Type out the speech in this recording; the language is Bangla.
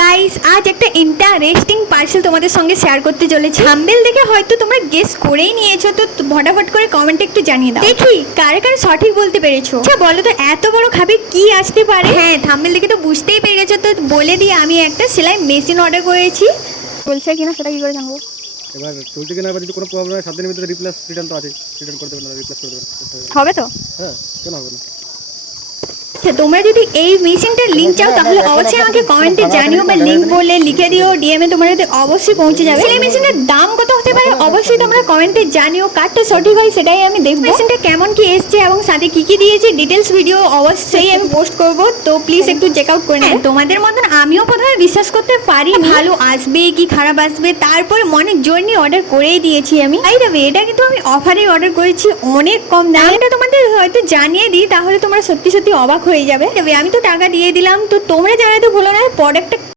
গাইস, আজ একটা ইন্টারেস্টিং পার্সেল তোমাদের সঙ্গে শেয়ার করতে চলেছি। থাম্বনেল দেখে হয়তো তোমরা গেস করেই নিয়েছো, তো ফটাফট করে কমেন্টে একটু জানিয়ে দাও দেখি কারে কারে সঠিক বলতে পেরেছো। আচ্ছা বলো তো, এত বড় খাবে কি আসতে পারে? হ্যাঁ, থাম্বনেল দেখে তো বুঝতেই পেরে গেছো। তো বলে দিই, আমি একটা সেলাই মেশিন অর্ডার করেছি। চলছে কিনা সেটা কি করে জানবো? এবার চলছে কিনা, এবার যদি কোনো প্রবলেম হয় 7 দিনের ভিতরে রিপ্লেস রিটার্ন তো আছে, রিটার্ন করতে পারবেন, রিপ্লেস করে দেবেন। হবে তো? হ্যাঁ, কেন হবে না? আচ্ছা, তোমরা যদি এই মেশিনটার লিংক চাও তাহলে অবশ্যই আমাকে কমেন্টে জানিও, বা লিংক বলে লিখে দিও, ডিএমএ তোমাদের অবশ্যই পৌঁছে যাবে। সেলাই মেশিনের দাম কত হতে পারে অবশ্যই তোমরা কমেন্টে জানিও। কারটা সঠিক হয় সেটাই আমি দেখব। মেশিনটা কেমন কি এসছে এবং সাথে কি কি দিয়েছে ডিটেলস ভিডিও অবশ্যই আমি পোস্ট করব, তো প্লিজ একটু চেক আউট করে নিও। তোমাদের মতন আমিও প্রথমে বিশ্বাস করতে পারি ভালো আসবে কি খারাপ আসবে, তারপরে মনের জোর নিয়ে অর্ডার করেই দিয়েছি আমি। তাই দেবে, এটা কিন্তু আমি অফারে অর্ডার করেছি, অনেক কম দাম। এটা তোমাদের হয়তো জানিয়ে দিই, তাহলে তোমরা সত্যি সত্যি অবাক হয়ে যাবে। আমি তো টাকা দিয়ে দিলাম, তো তোমরা জানাতে ভুলো না প্রোডাক্টটা